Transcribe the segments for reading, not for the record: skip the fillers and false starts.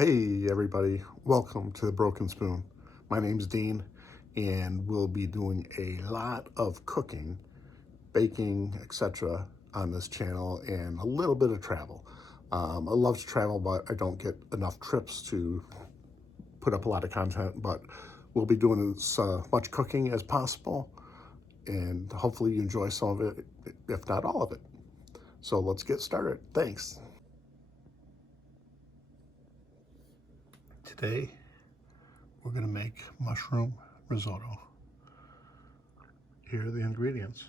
Hey everybody, welcome to the Broken Spoon. My name's Dean and we'll be doing a lot of cooking, baking, etc. on this channel and a little bit of travel. I love to travel, but I don't get enough trips to put up a lot of content, but we'll be doing as much cooking as possible and hopefully you enjoy some of it, if not all of it. So let's get started. Thanks. Today, we're going to make mushroom risotto. Here are the ingredients.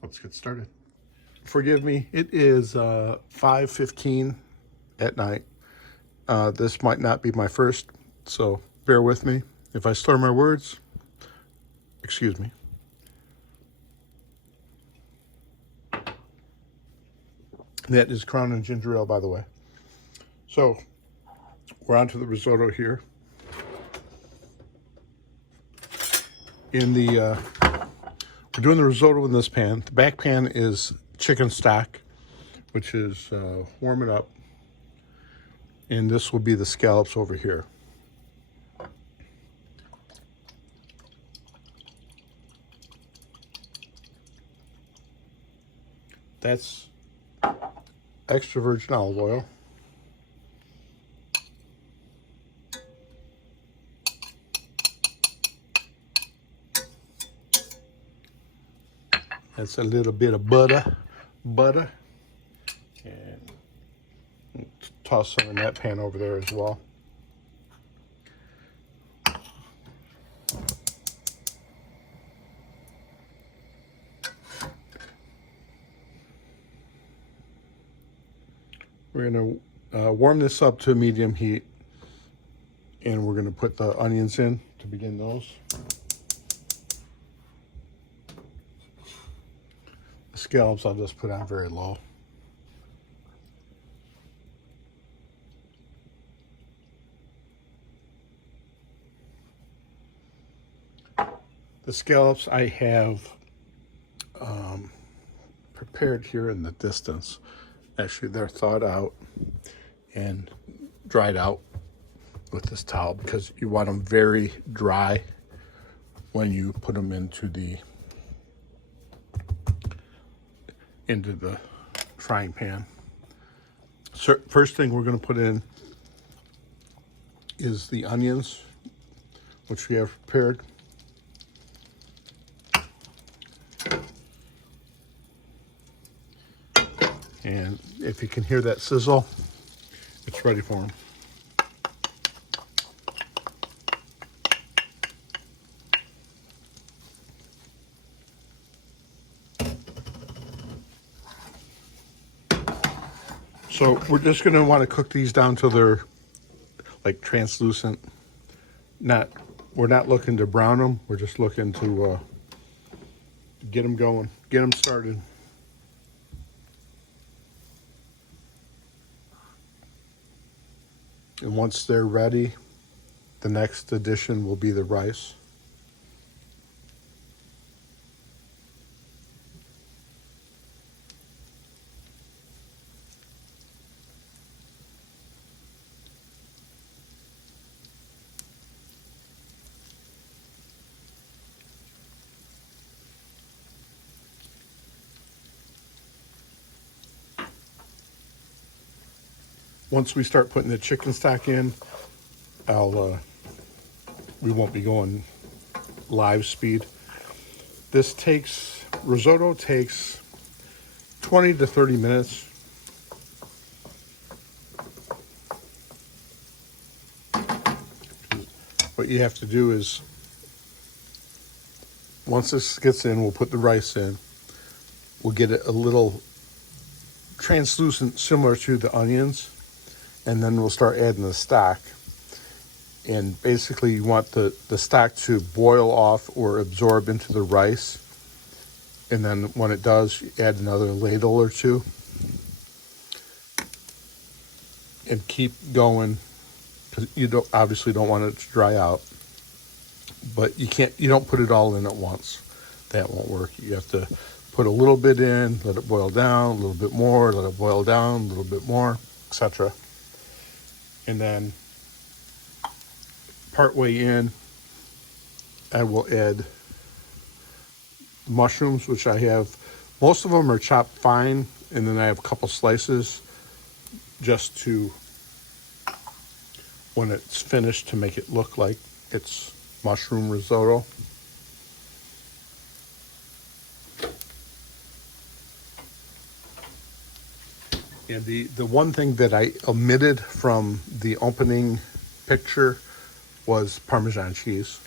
Let's get started. Forgive me, it is 5:15 at night. This might not be my first, so bear with me. If I slur my words, excuse me. That is Crown and Ginger Ale, by the way. So, we're on to the risotto here. We're doing the risotto in this pan. The back pan is chicken stock, which is warming up. And this will be the scallops over here. That's extra virgin olive oil. That's a little bit of butter, and toss some in that pan over there as well. We're going to warm this up to medium heat, and we're going to put the onions in to begin those. The scallops I'll just put on very low. The scallops I have prepared here in the distance. Actually, they're thawed out and dried out with this towel because you want them very dry when you put them into the frying pan. So first thing we're going to put in is the onions, which we have prepared. And if you can hear that sizzle, it's ready for them. So we're just going to want to cook these down till they're like translucent. We're not looking to brown them. We're just looking to get them going, get them started. And once they're ready, the next addition will be the rice. Once we start putting the chicken stock in, we won't be going live speed. Risotto takes 20 to 30 minutes. What you have to do is, once this gets in, we'll put the rice in. We'll get it a little translucent, similar to the onions. And then we'll start adding the stock. And basically you want the stock to boil off or absorb into the rice. And then when it does, you add another ladle or two. And keep going, because you obviously don't want it to dry out. But you don't put it all in at once. That won't work. You have to put a little bit in, let it boil down, a little bit more, let it boil down, a little bit more, etc. And then partway in, I will add mushrooms, which I have. Most of them are chopped fine, and then I have a couple slices just to, when it's finished, to make it look like it's mushroom risotto. And the one thing that I omitted from the opening picture was Parmesan cheese.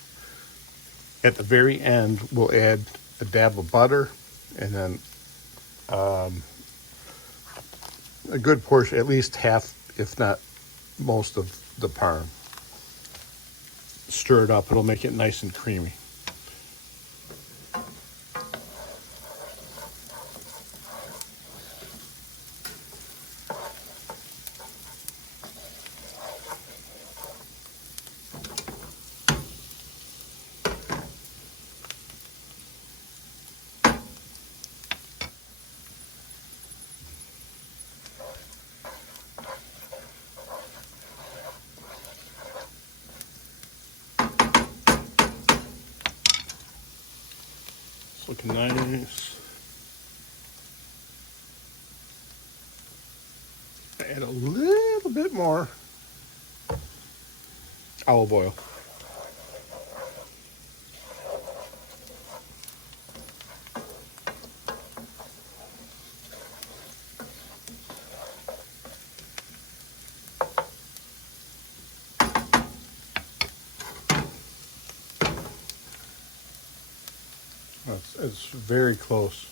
At the very end, we'll add a dab of butter, and then a good portion, at least half, if not most of the parm. Stir it up, it'll make it nice and creamy. It's looking nice. Add a little bit more olive oil. It's very close.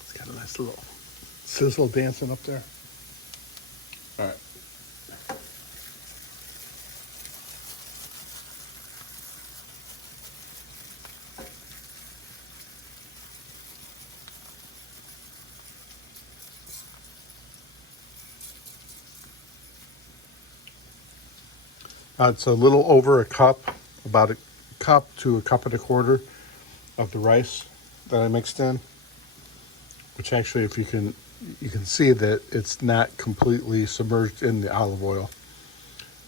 It's got a nice little sizzle dancing up there. All right. It's a little over a cup, about a cup to a cup and a quarter of the rice that I mixed in, which actually, if you can see that it's not completely submerged in the olive oil.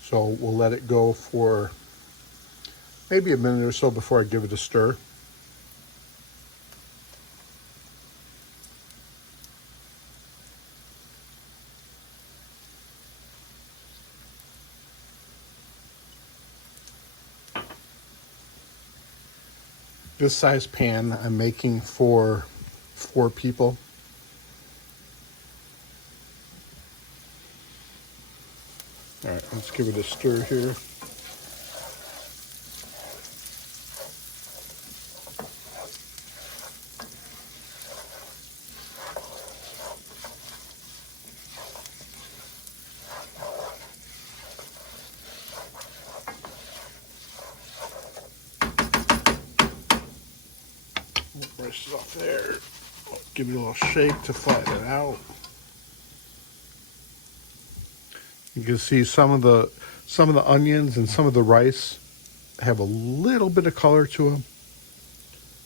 So we'll let it go for maybe a minute or so before I give it a stir. This size pan I'm making for 4 people. All right, let's give it a stir here. Rice is off there. Give it a little shake to flatten it out. You can see some of the onions and some of the rice have a little bit of color to them.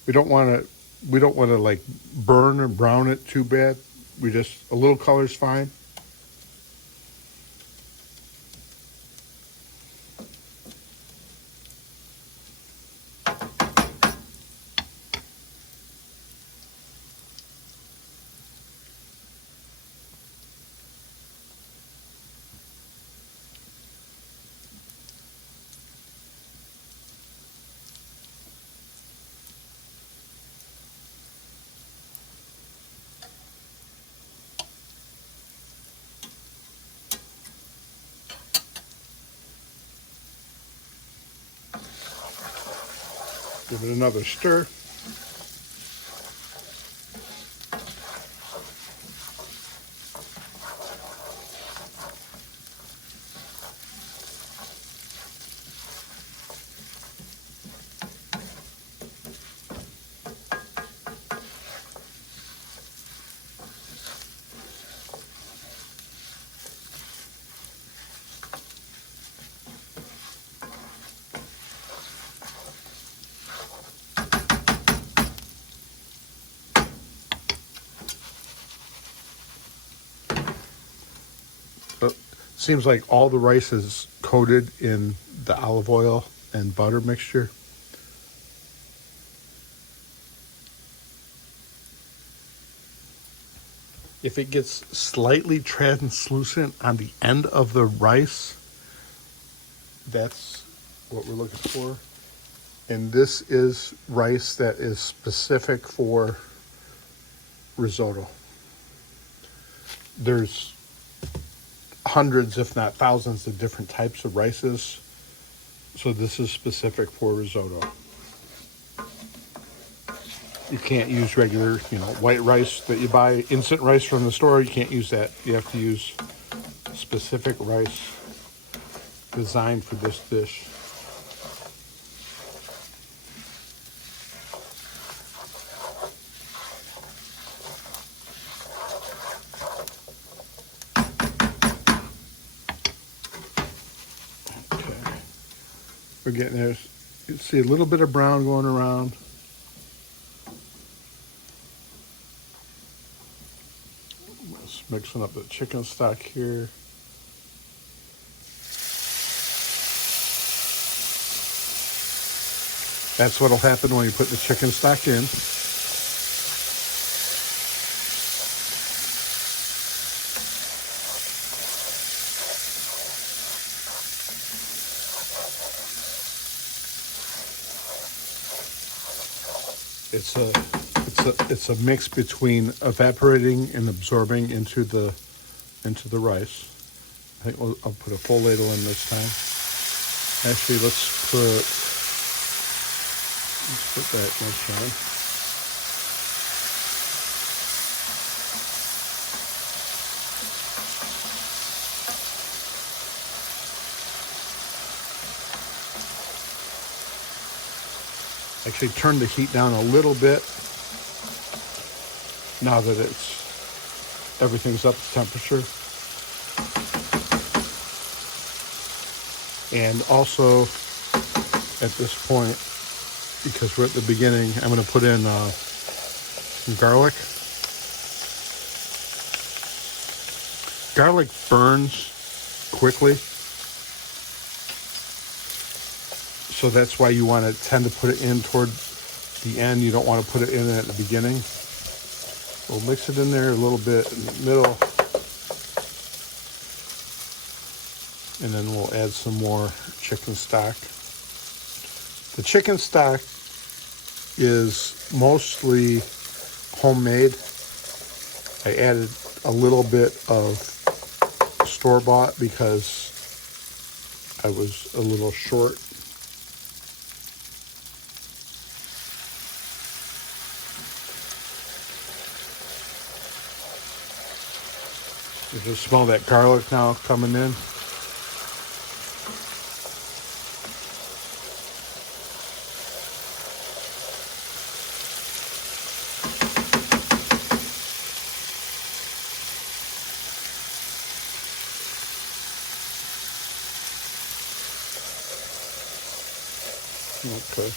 We don't want to like burn or brown it too bad. A little color is fine. Give it another stir. Seems like all the rice is coated in the olive oil and butter mixture. If it gets slightly translucent on the end of the rice, that's what we're looking for. And this is rice that is specific for risotto. There's hundreds, if not thousands, of different types of rices. So this is specific for risotto. You can't use regular, white rice that you buy, instant rice from the store. You can't use that. You have to use specific rice designed for this dish. Okay. We're getting there. You can see a little bit of brown going around. Mixing up the chicken stock here. That's what'll happen when you put the chicken stock in. It's a mix between evaporating and absorbing into the rice. I think I'll put a full ladle in this time. Actually, let's put that next time. Actually, turn the heat down a little bit now that everything's up to temperature. And also, at this point, because we're at the beginning, I'm going to put in some garlic. Garlic burns quickly, so that's why you want to tend to put it in toward the end. You don't want to put it in at the beginning. We'll mix it in there a little bit in the middle, and then we'll add some more chicken stock. The chicken stock is mostly homemade. I added a little bit of store-bought because I was a little short. You just smell that garlic now coming in. Okay.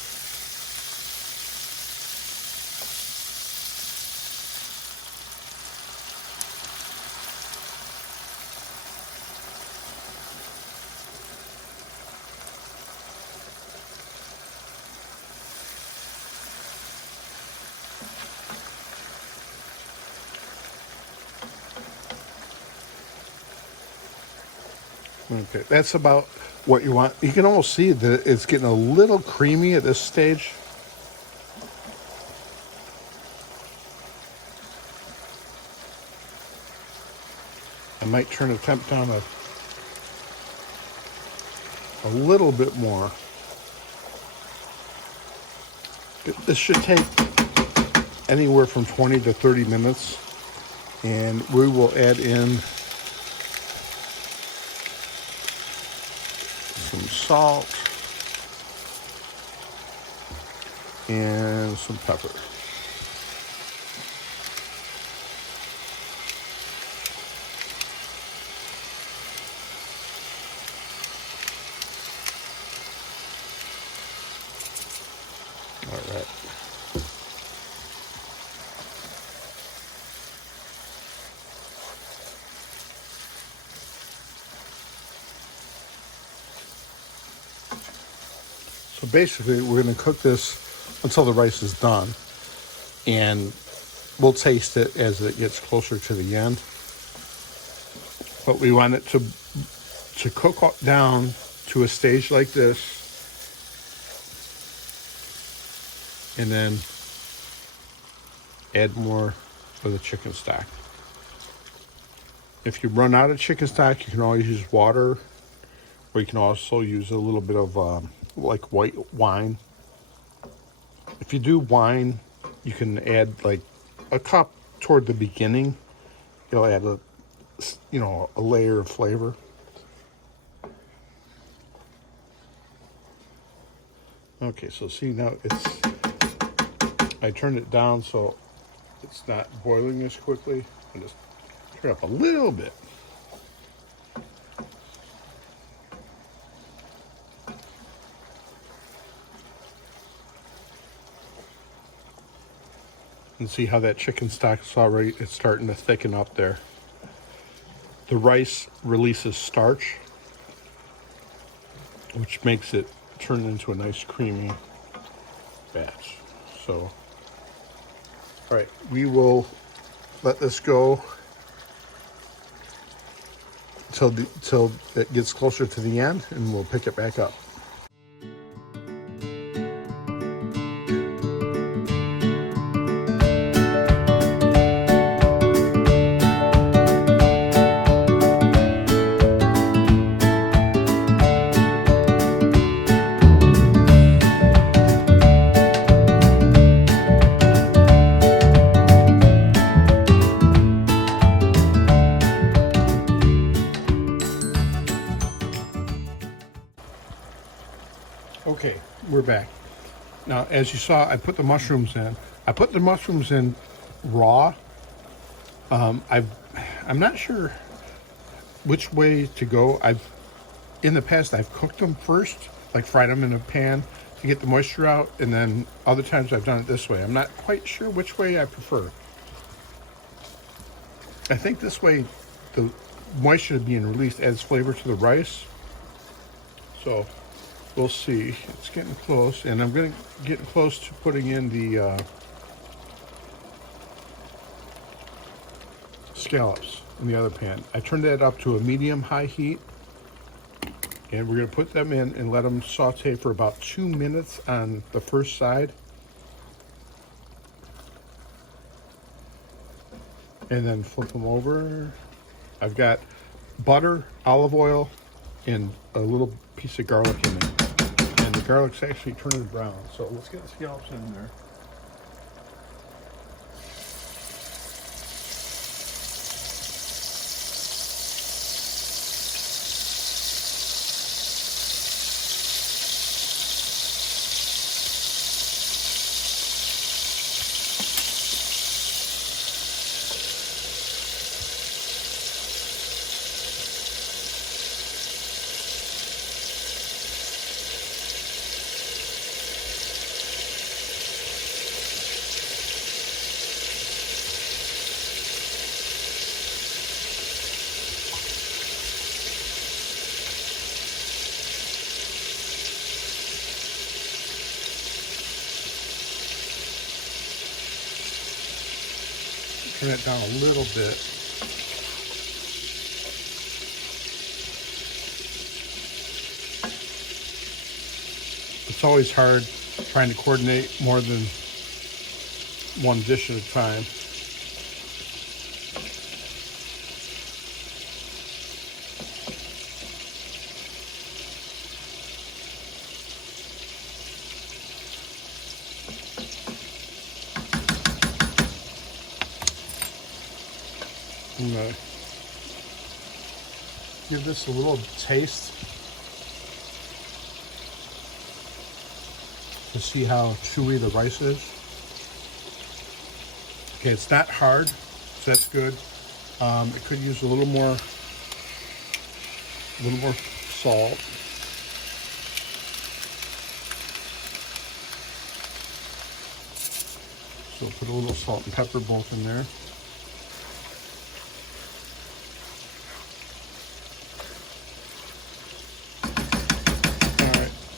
Okay, that's about what you want. You can almost see that it's getting a little creamy at this stage. I might turn the temp down a little bit more. This should take anywhere from 20 to 30 minutes, and we will add in some salt and some pepper. All right. So basically, we're going to cook this until the rice is done, and we'll taste it as it gets closer to the end. But we want it to cook down to a stage like this, and then add more of the chicken stock. If you run out of chicken stock, you can always use water, or you can also use a little bit of like white wine. If you do wine, you can add like a cup toward the beginning. It'll add a layer of flavor. Okay, so see now I turned it down so it's not boiling as quickly. I just turn it up a little bit. And see how that chicken stock is already, it's starting to thicken up there. The rice releases starch, which makes it turn into a nice creamy batch. So, all right, we will let this go till it gets closer to the end, and we'll pick it back up. Okay, we're back. Now, as you saw, I put the mushrooms in. I put the mushrooms in raw. I'm not sure which way to go. In the past, I've cooked them first, like fried them in a pan to get the moisture out, and then other times I've done it this way. I'm not quite sure which way I prefer. I think this way, the moisture being released adds flavor to the rice. So we'll see. It's getting close, and I'm going to get close to putting in the scallops in the other pan. I turned that up to a medium-high heat, and we're going to put them in and let them saute for about 2 minutes on the first side. And then flip them over. I've got butter, olive oil, and a little piece of garlic in there. And the garlic's actually turning brown. So let's get the scallops in there. Turn it down a little bit. It's always hard trying to coordinate more than one dish at a time. I'm gonna give this a little taste to see how chewy the rice is. Okay, it's not hard, so that's good. It could use a little more salt. So put a little salt and pepper both in there.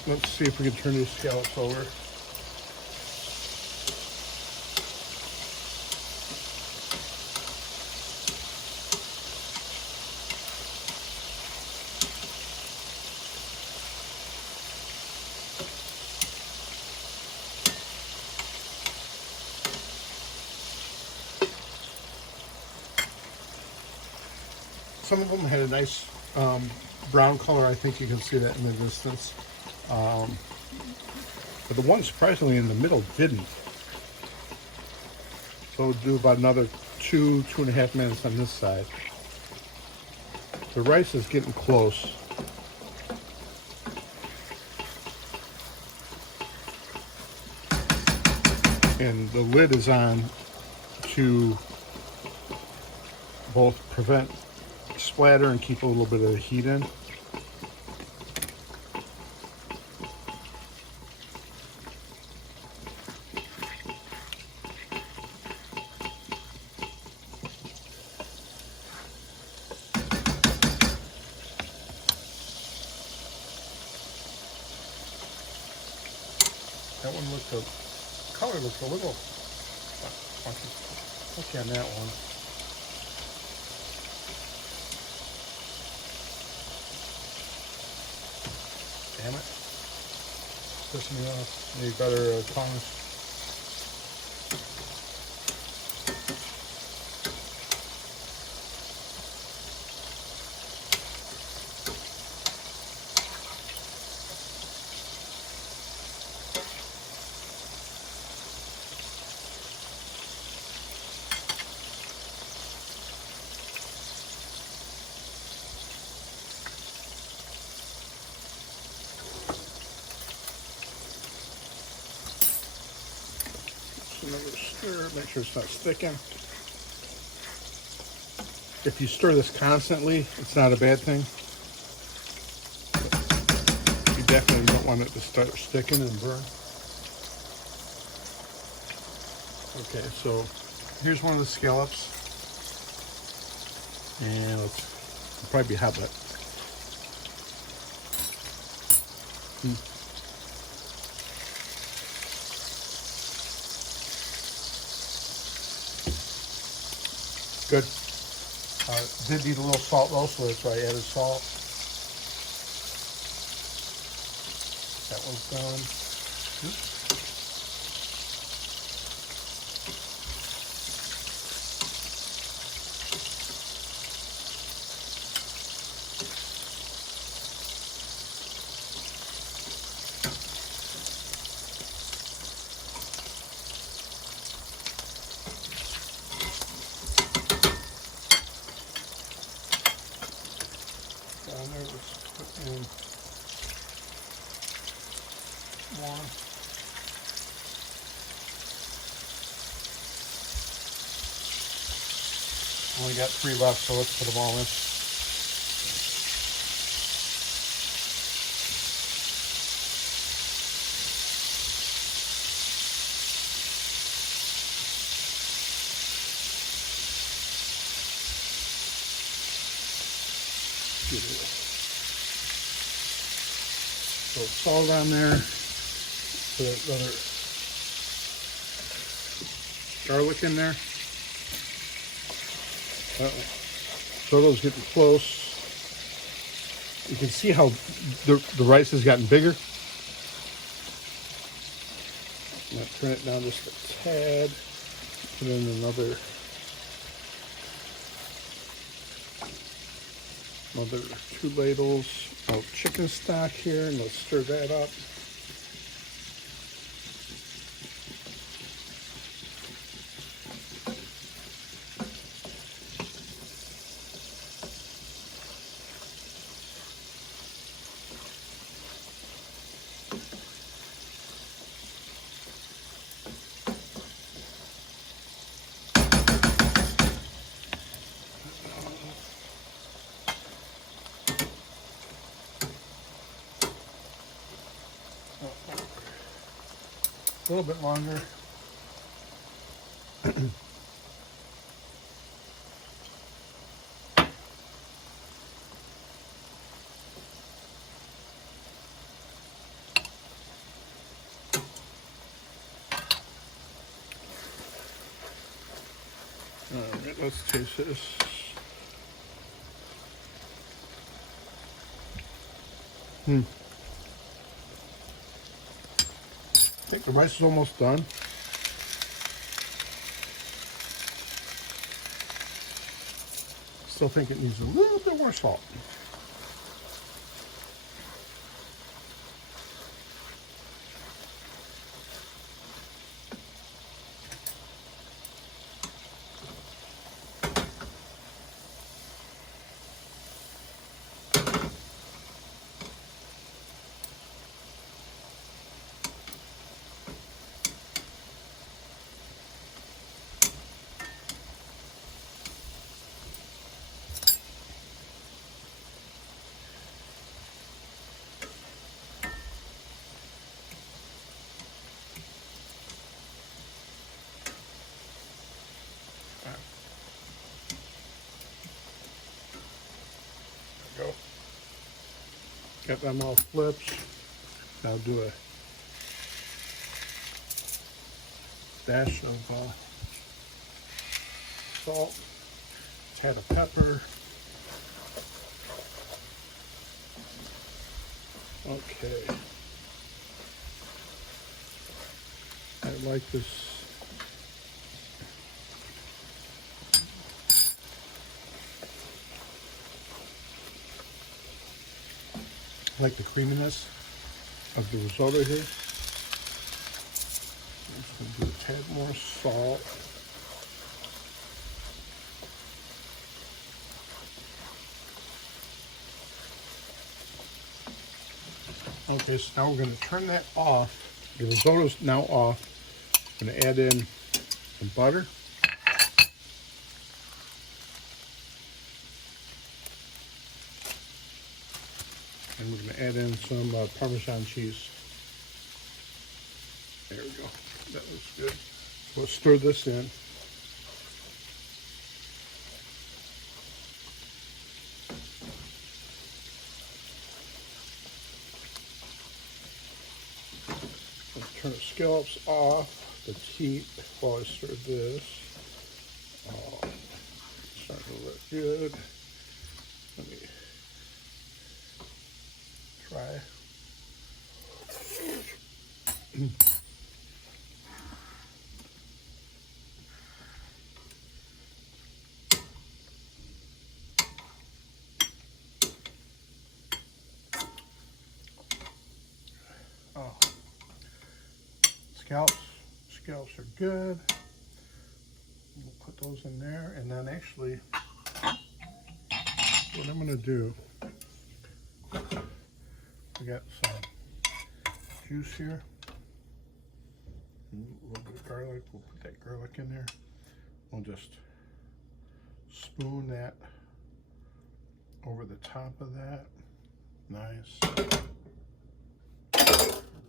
let's see if we can turn these scallops over. Some of them had a nice brown color. I think you can see that in the distance. But the one surprisingly in the middle didn't. So we'll do about another 2.5 minutes on this side. The rice is getting close. And the lid is on to both prevent splatter and keep a little bit of the heat in. That one looked, the color looks a little funky. Okay on that one. Damn it. Pissing me off. Need better tongs. Another stir, make sure it's not sticking. If you stir this constantly, it's not a bad thing. You definitely don't want it to start sticking and burn. Okay, so here's one of the scallops. And it'll probably be hot, but good. Did need a little salt though, so that's why I added salt. That one's done. Down there, let's put in one. Only got 3 left, so let's put them all in. So salt on there. Put another garlic in there. So those getting close. You can see how the rice has gotten bigger. I'm gonna turn it down just a tad. Put in another 2 ladles of chicken stock here, and let's stir that up. A little bit longer. let's taste this. I think the rice is almost done. Still think it needs a little bit more salt. Go. Got them all flipped. Now do a dash of salt, tad of pepper. Okay. I like this. I like the creaminess of the risotto here. I'm just going to do a tad more salt. Okay, so now we're going to turn that off. The risotto's now off. I'm going to add in some butter. And we're going to add in some Parmesan cheese. There we go. That looks good. We'll stir this in. Let's turn the scallops off the heat while I stir this. Oh, it's starting to look good. Let me try. Oh, scallops are good. We'll put those in there, and then actually, what I'm going to do, we got some juice here, a little bit of garlic. We'll put that garlic in there. We'll just spoon that over the top of that. Nice.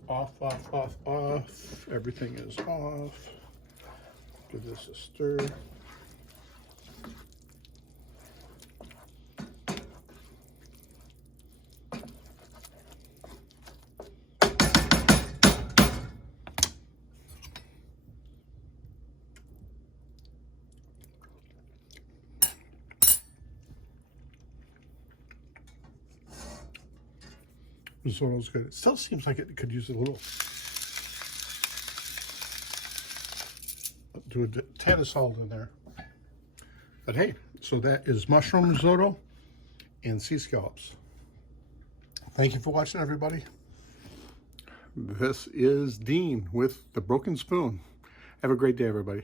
Off, off, off, off. Everything is off. Give this a stir. Risotto's good. It still seems like it could use a little. Do a tad of salt in there. But hey, so that is mushroom risotto and sea scallops. Thank you for watching, everybody. This is Dean with The Broken Spoon. Have a great day, everybody.